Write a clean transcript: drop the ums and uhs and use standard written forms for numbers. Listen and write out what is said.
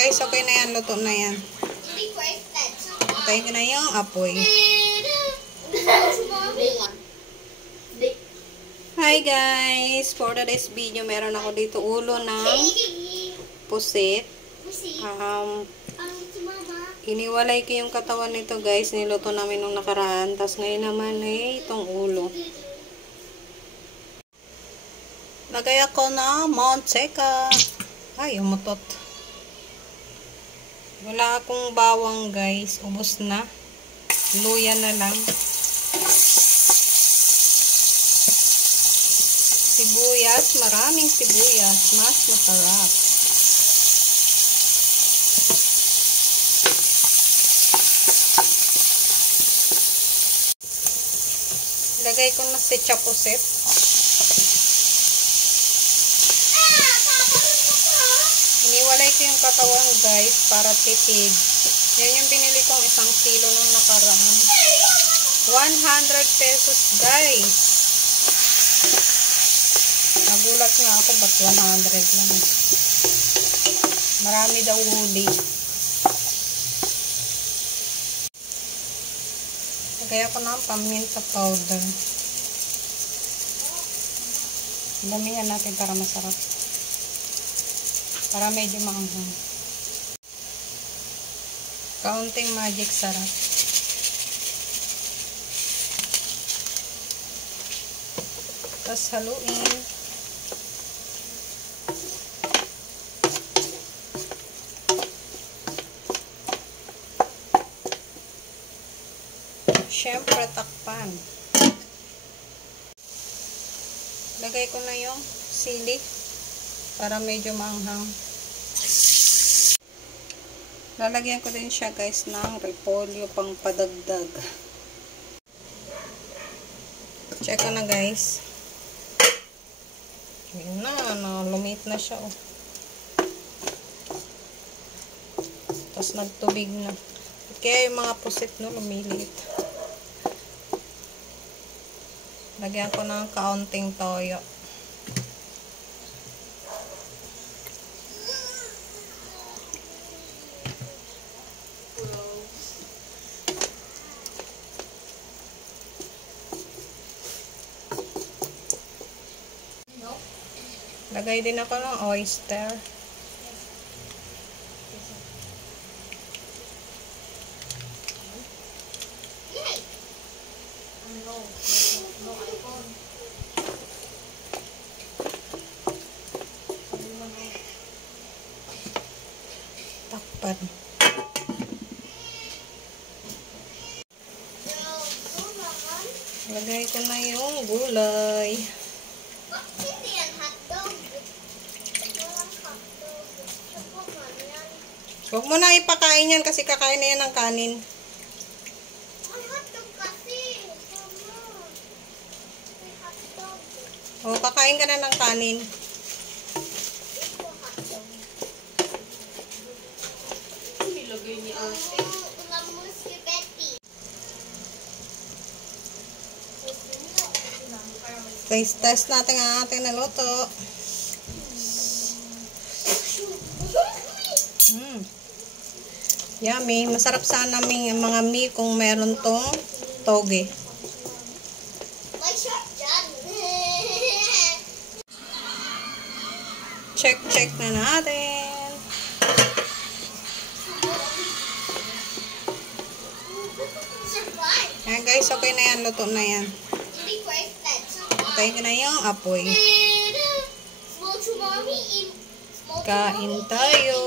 Guys, okay na yan. Luto na yan. Patayin ko na yung apoy. Hi guys! For today's video, meron ako dito ulo ng pusit. Iniwalay ko yung katawan nito guys. Niluto namin nung nakaraan. Tapos ngayon naman itong ulo. Lagay ako na mantika. Ay, umutot. Wala akong bawang guys. Ubos na. Luya na lang. Sibuyas. Maraming sibuyas. Mas masarap. Lagay ko na si chapuset. Iniwalay ko yung katawan guys para tipid. Yan yung binili kong 1 kilo nung nakaraan. 100 pesos guys. Nagulat nga ako ba't 100 lang. Marami daw huli. Lagay ako ng paminta powder. Damihan natin para masarap. Para medyo maanghang. Kaunting magic sarap. Tapos haluin. Siyempre takpan. Lagay ko na yung sili. Para medyo maanghang. Lalagyan ko din siya guys ng repolyo pang padagdag. Check ko na guys. Yun na, lumit na siya oh. Tapos nagtubig na. Kaya yung mga pusit no, lumiliit. Lagyan ko ng kaunting toyo. Lagay din ako ng oyster. Takpan. Lagay ko na yung gulay. Huwag mo na ipakain yan kasi kakain na yan ng kanin. O, kakain ka na ng kanin. Guys, test natin ang ating naluto. Yummy. Masarap sana ng mga mi kung meron tong toge. Check na natin. Ayan guys, okay na yan. Luto na yan. Patayin ko na yung apoy. Kain tayo.